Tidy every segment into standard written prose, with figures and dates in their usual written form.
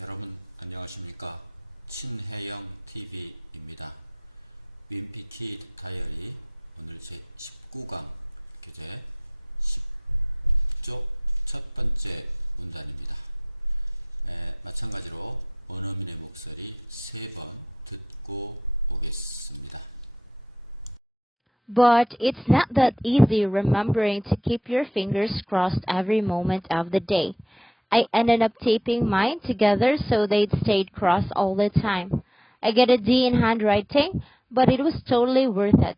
여러분 안녕하십니까? 친해영 TV입니다. 윈피키드 다이어리 오늘 제 19강 교재 10쪽 첫 번째 문단입니다. 마찬가지로 원어민의 목소리 3번 듣고 오겠습니다. But it's not that easy remembering to keep your fingers crossed every moment of the day. I ended up taping mine together so they'd stayed crossed all the time. I got a D in handwriting, but it was totally worth it.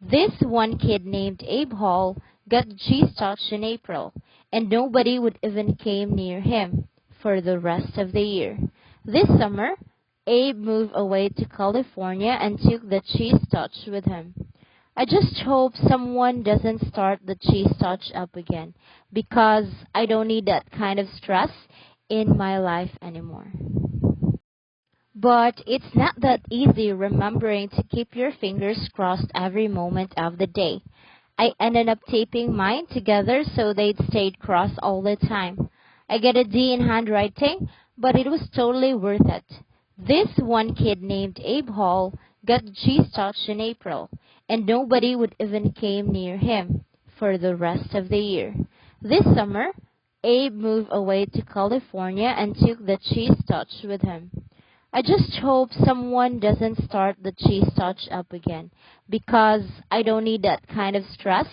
This one kid named Abe Hall got G's touch in April, and nobody would even came near him for the rest of the year. This summer, Abe moved away to California and took the cheese touch with him. I just hope someone doesn't start the cheese touch up again, because I don't need that kind of stress in my life anymore. But it's not that easy remembering to keep your fingers crossed every moment of the day. I ended up taping mine together so they'd stayed crossed all the time. I got a D in handwriting, but it was totally worth it. This one kid named Abe Hall got G's touch in April, and nobody would even came near him for the rest of the year. This summer, Abe moved away to California and took the cheese touch with him. I just hope someone doesn't start the cheese touch up again, because I don't need that kind of stress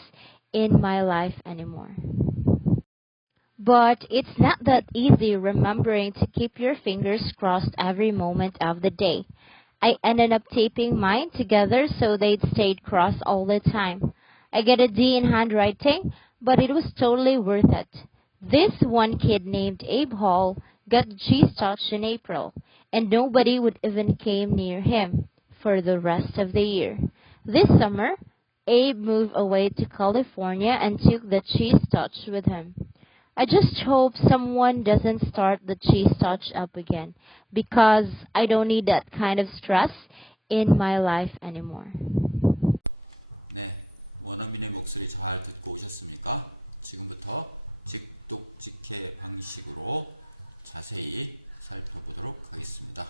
in my life anymore. But it's not that easy remembering to keep your fingers crossed every moment of the day. I ended up taping mine together so they'd stayed crossed all the time. I got a D in handwriting, but it was totally worth it. This one kid named Abe Hall got G's touch in April, and nobody would even came near him for the rest of the year. This summer, Abe moved away to California and took the cheese touch with him. I just hope someone doesn't start the cheese touch up again, because I don't need that kind of stress in my life anymore. 네, 원어민의 목소리 잘 듣고 오셨습니까? 지금부터 직독직해 방식으로 자세히 살펴보도록 하겠습니다.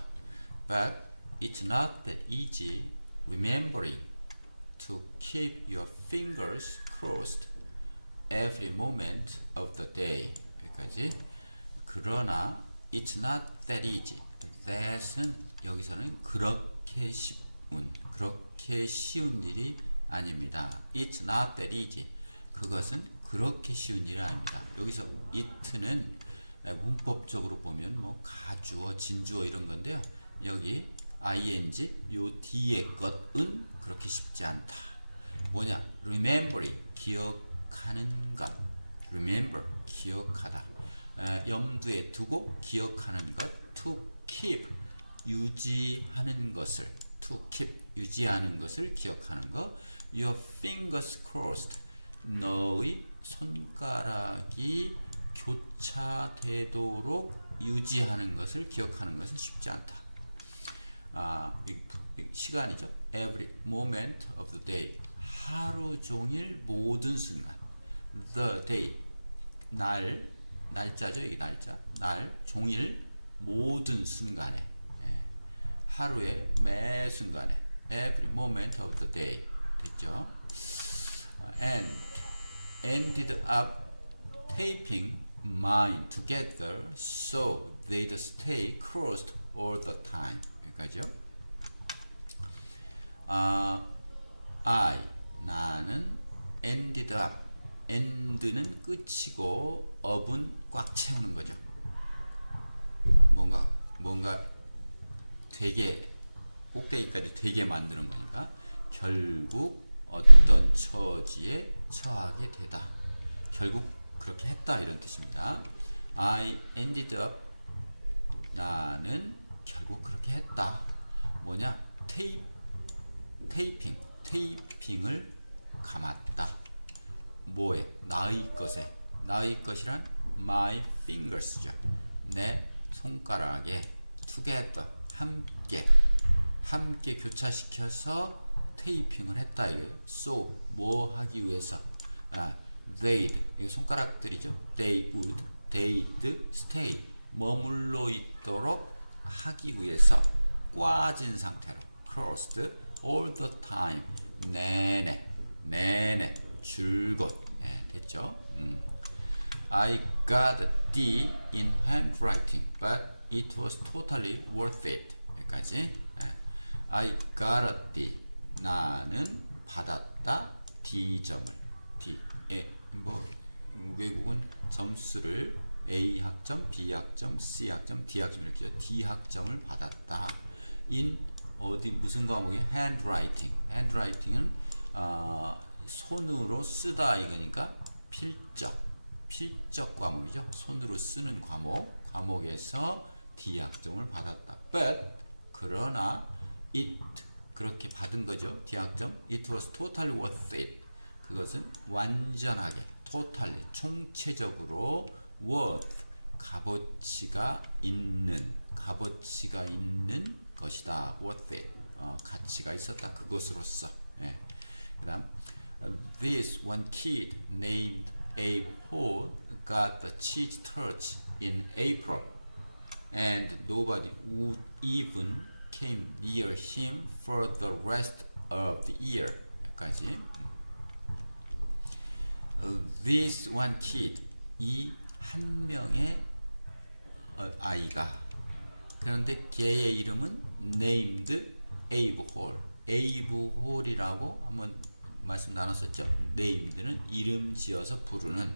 But it's not that easy remembering to keep your fingers crossed every moment of the day. 여기까지. 그러나 it's not that easy. that은 여기서는 그렇게 쉬운 일이 아닙니다. It's not that easy. 그것은 그렇게 쉬운 일이 아닙니다. 여기서 it는 문법적으로 보면 뭐 가주어, 진주어 이런 건데요. 여기 ing 요 뒤에 것은 그렇게 쉽지 않다. 뭐냐? remembering 기억하는 것. remember 기억하다. 염두에 두고 기억하는 것. to keep 유지하는 것을. to keep 유지하는 것을 기억하는 것. your fingers crossed 너의 손가락이 교차되도록 유지하는 것을 기억하는 것은 쉽지 않다. 시간이죠. Every moment of the day. 하루 종일 모든 순간. The day. 날짜죠. 이게 날짜. 종일 모든 순간에. 하루의 매 순간에. Every moment of the day. 됐죠. And ended up taping mine together so they'd stay crossed all the time. 여기까지요. 나는 ended up. end는 끝이고 up은 꽉 채우는 거죠. 뭔가 되게 꼭대기까지 되게 만드는 거니까 결국 어떤 처지에 처하게 되다. 결국 그렇게 했다 이런 뜻입니다. I ended up 나는 결국 그렇게 했다. 뭐냐? 테이핑을 감았다. 뭐에? 나의 것에. 나의 것이란 my fingers죠. 내 손가락에 together 함께 교차시켜서 테이핑을 했다 이거예요. So 뭐 하기 위해서? they'd 이거 손가락들이죠. They would, they'd stay 머물러 있도록 하기 위해서 꽈진 상태로 closed all the time 내내 줄곧 됐죠. I got a D in handwriting, but it was totally worth it. 여기까지. I got a D. 나는 받았다 D점을. D. 뭐 외국은 점수를 A 학점, B 학점, C 학점, D 학점 이렇게 D 학점을 받았다. in 어디 무슨 과목이에요? handwriting. handwriting은 손으로 쓰다 이거니까 필적 과목이죠. 손으로 쓰는 과목에서 D 학점을 받았다. But 그러나 it 그렇게 받은 거죠. D 학점. It was totally worth it. 그것은 완전하게 totally 총체적으로 worth 값어치가 있는 것이다. worth it 가치가 있었다. 그것으로서. 그다음 this one kid named Abe Hall got the cheese touch in April, and nobody would even came near him for the rest of the year. 여기까지. This one kid, 이 한 명의 아이가. 그런데 걔의 이름은 named Abe Hall. Abe Hall이라고 한번 말씀 나눴었죠. named는 이름 지어서 부르는.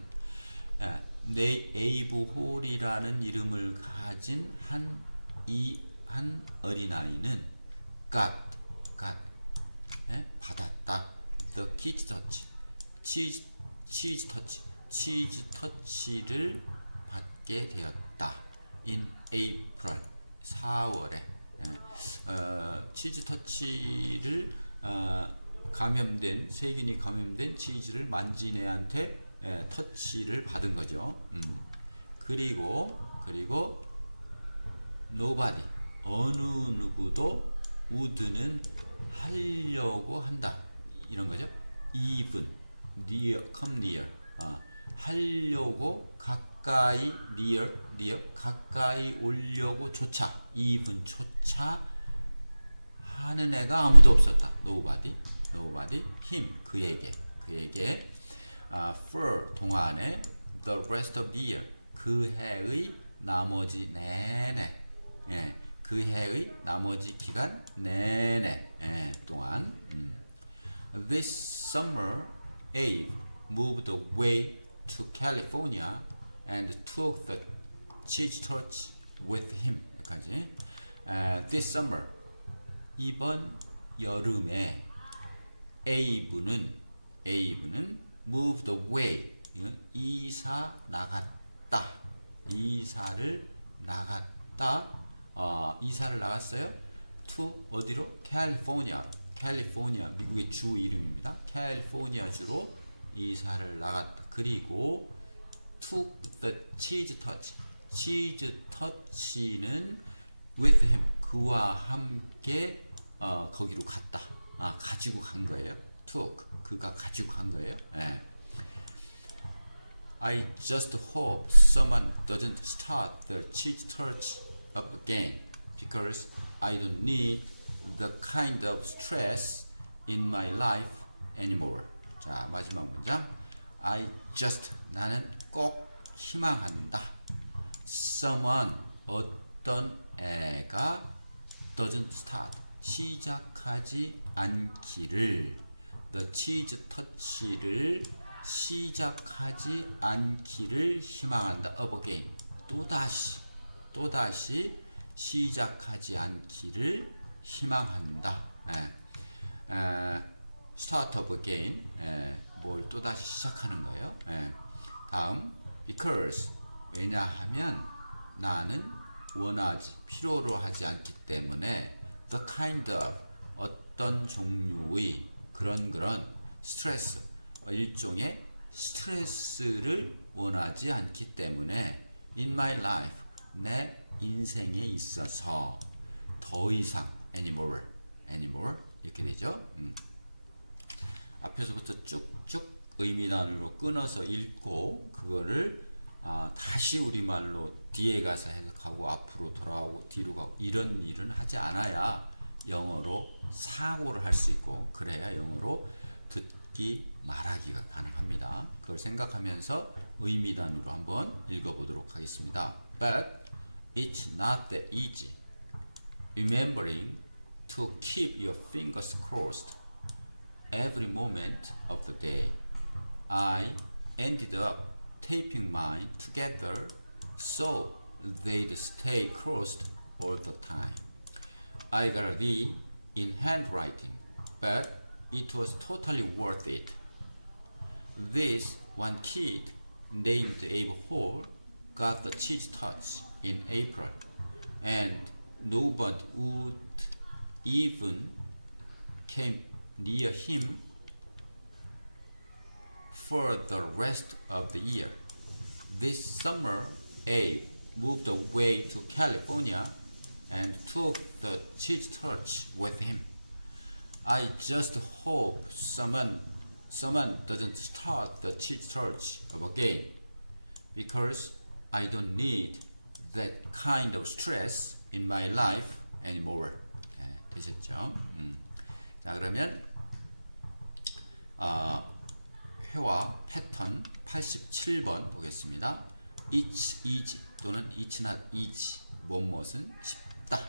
Abe Hall이라는 이름을 가진 한 어린아이는 받았다. The kids touch. 치즈 터치를 받게 되었다. in April 4월에 치즈 터치를 세균이 감염된 치즈를 만진 애한테 터치를 받은 거죠. 그리고 nobody 어느 누구도 would는 하려고 한다 이런 거죠. even near come near 하려고 가까이 near 가까이 오려고 even 조차 하는 애가 아무도 없었다. nobody him 그에게 for 동안에 the rest of the year 그 해의 나머지 내내 그 해의 나머지 기간 내내 동안 This summer Abe moved away to California and took the cheese touch with him. 여기까지. This summer 이번 여름에 Abe는 moved away 이건 이사를 나갔어요. to 어디로? 캘리포니아 미국의 주 이름입니다. 캘리포니아 주로 이사를 나갔다. 그리고 took the cheese touch는 with him 그와 함께 거기로 갔다. 가지고 간 거예요. took 그가 가지고 간 거예요. I just hope someone doesn't start the cheese touch up again because I don't need the kind of stress in my life anymore. 자, 마지막 문장. I just 나는 꼭 희망한다. Someone 어떤 애가 doesn't start 시작하지 않기를 the cheese touch를 시작하지 않기를 희망한다. up again 또다시 시작하지 않기를 희망한다. start up again 뭘 또다시 시작하는 거예요. 다음 because 왜냐하면 나는 원하지 필요로 하지 않기 때문에 the kind of 어떤 종류의 그런 스트레스 일종의 스트레스를 원하지 않기 때문에 in my life 내 인생에 있어서 더 이상 anymore 이렇게 되죠. 앞에서부터 쭉쭉 의미단위로 끊어서 읽고 그거를 다시 우리말로 뒤에 가서 해석하고 앞으로 돌아오고 뒤로 가고 이런 일은 하지 않아야 영어로 사고를 할 수 있고 그래야 영어로 듣기 말하기가 가능합니다. 그걸 생각하면서 의미 단위로 한번 읽어보도록 하겠습니다. But it's not that easy remembering to keep your fingers crossed every moment of the day. I ended up taping mine together so they'd stay crossed all the time. I got a D in handwriting, but it was totally worth it. This one kid named Abe Hall got the cheese touch in April, and nobody would even came near him for the rest of the year. This summer, Abe moved away to California and took the cheese touch with him. I just hope someone doesn't start the cheese touch up again, because I don't need that kind of stress in my life anymore. 되셨죠? 자, 그러면 회화 패턴 87번 보겠습니다. It's easy 또는 It's not easy. 무엇은 쉽다.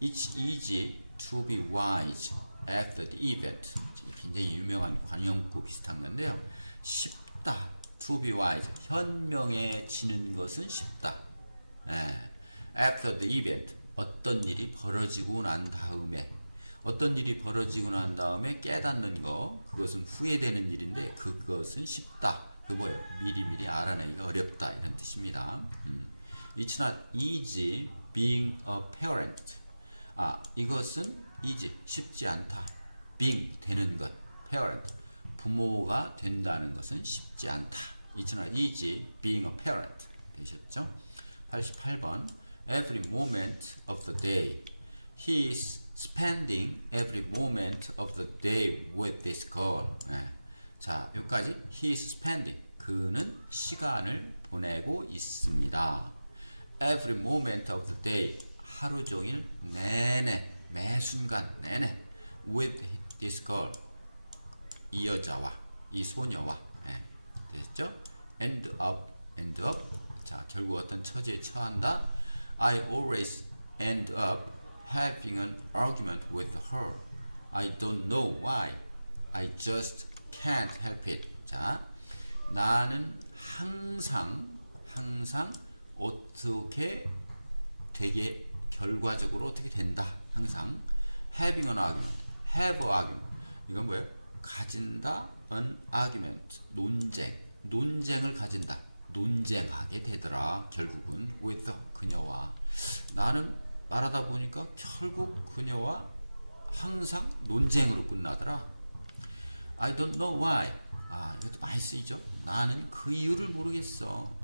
It's easy to be wise after the event. 굉장히 유명한 관용구 비슷한 건데요. 쉽다. To be wise. 현명해지는 것은 쉽다. After the event. 어떤 일이 벌어지고 난 다음에 깨닫는 거, 그것은 후회되는 일인데 그것은 쉽다. 그 뭐예요? 미리미리 알아내기가 어렵다 이런 뜻입니다. It's not easy being a parent. 이것은 easy 쉽지 않다. being 되는 것, parent 부모가 된다는 것은 쉽지 않다. It's not easy being a parent. 되셨죠? 88번 Every moment of the day. He is spending every moment of the day with this girl. 자, 여기까지 he is spending. 그는 시간을 보내고 있습니다. Every moment of the day. 하루 종일 내내, 매 순간 내내 with this girl. 이 여자와, 이 소녀와. 됐죠? end up. 자, 결국 어떤 처지에 처한다. I always end up having an argument with her. I don't know why. I just can't help it. 자, 나는 항상 어떻게 되게 결과적으로 어떻게 된다. 항상 having an argument, have an argument. 이건 뭐예요? 가진다, an argument, 논쟁을 가진다. 논쟁하게 되더라. 결국은 with 그녀와. 나는 말하다 보니까 결국 그녀와 항상 논쟁으로 끝나더라. I don't know why. 이것도 많이 쓰이죠. 나는 그 이유를 모르겠어.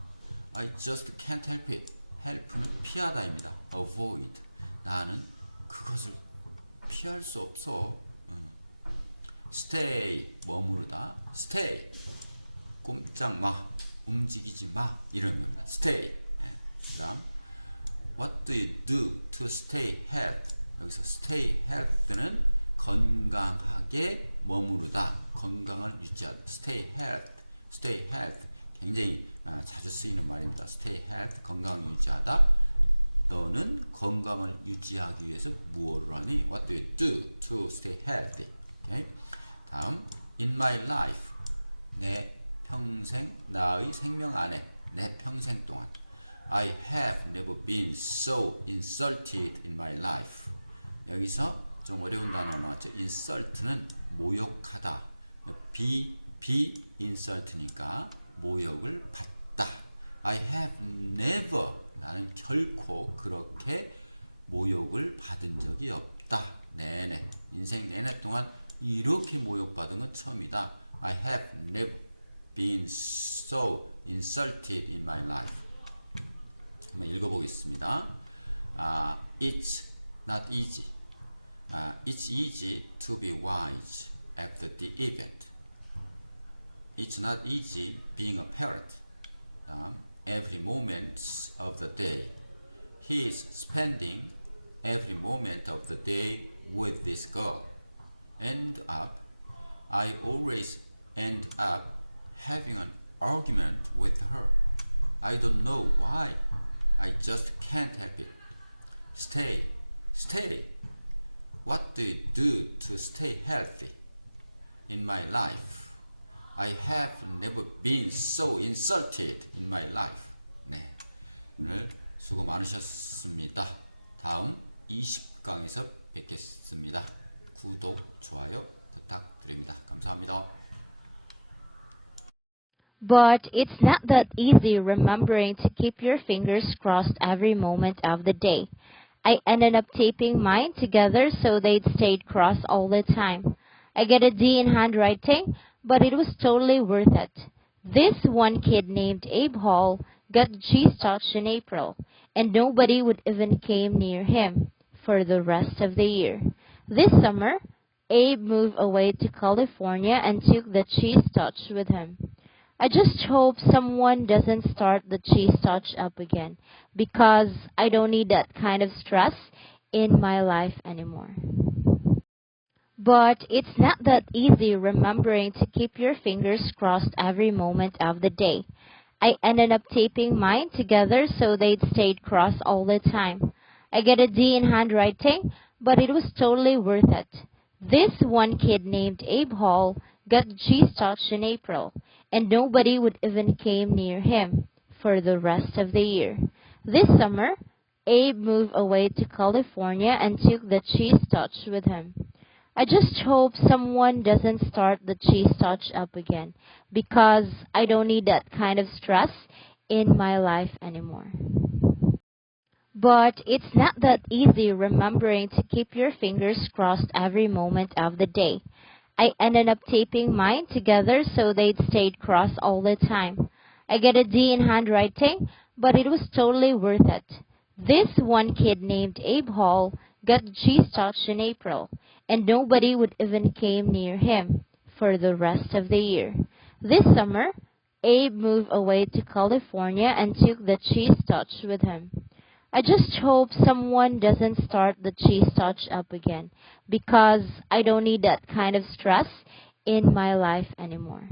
I just can't help it. help는 피하다입니다. avoid. 나는 그것을 피할 수 없어. stay. 머무르다. stay. 꼼짝 마. 움직이지 마. 이런 겁니다. stay. 그 다음 What do you do to stay healthy? 여기서 stay healthy는 건강하게 머무르다. 건강을 유지하다. stay healthy. 굉장히 자주 쓰이는 말입니다. stay healthy. 건강을 유지하다. 너는 건강을 유지하기 위해서 무엇을 하니? What do you do to stay healthy? Okay? 다음 In my life. 내 평생, 나의 생명 안에, 내 평생 동안 I have never been so insulted in my life. 여기서 좀 어려운 단어 나왔죠. insult는 모욕하다. be insult니까 모욕을 받다. I have never, 나는 결코 그렇게 모욕을 받은 적이 없다. 내내, 인생 내내 동안 이렇게 모욕받은 건 처음이다. I have never been so insulted in my life. 한번 읽어보겠습니다. It's not easy. It's easy to be wise after the event. It's not easy being a parent. every moment of the day. He is spending every moment of the day with this girl. I always end up having an argument with her. I don't know why. I just can't help it. Stay, stay. What do you do to stay healthy? In my life, I have never been so insulted in my life. 네, 오늘 수고 많으셨습니다. 다음 20강에서 뵙겠습니다. 구독, 좋아요 부탁드립니다. 감사합니다. But it's not that easy remembering to keep your fingers crossed every moment of the day. I ended up taping mine together so they'd stayed crossed all the time. I get a D in handwriting, but it was totally worth it. This one kid named Abe Hall got cheese touch in April, and nobody would even came near him for the rest of the year. This summer, Abe moved away to California and took the cheese touch with him. I just hope someone doesn't start the cheese touch up again, because I don't need that kind of stress in my life anymore. But it's not that easy remembering to keep your fingers crossed every moment of the day. I ended up taping mine together so they'd stayed crossed all the time. I get a D in handwriting, but it was totally worth it. This one kid named Abe Hall got cheese touch in April, and nobody would even came near him for the rest of the year. This summer, Abe moved away to California and took the cheese touch with him. I just hope someone doesn't start the cheese touch up again, because I don't need that kind of stress in my life anymore. But it's not that easy remembering to keep your fingers crossed every moment of the day. I ended up taping mine together so they'd stayed crossed all the time. I get a D in handwriting, but it was totally worth it. This one kid named Abe Hall got cheese touch in April, and nobody would even came near him for the rest of the year. This summer, Abe moved away to California and took the cheese touch with him. I just hope someone doesn't start the cheese touch up again, because I don't need that kind of stress in my life anymore.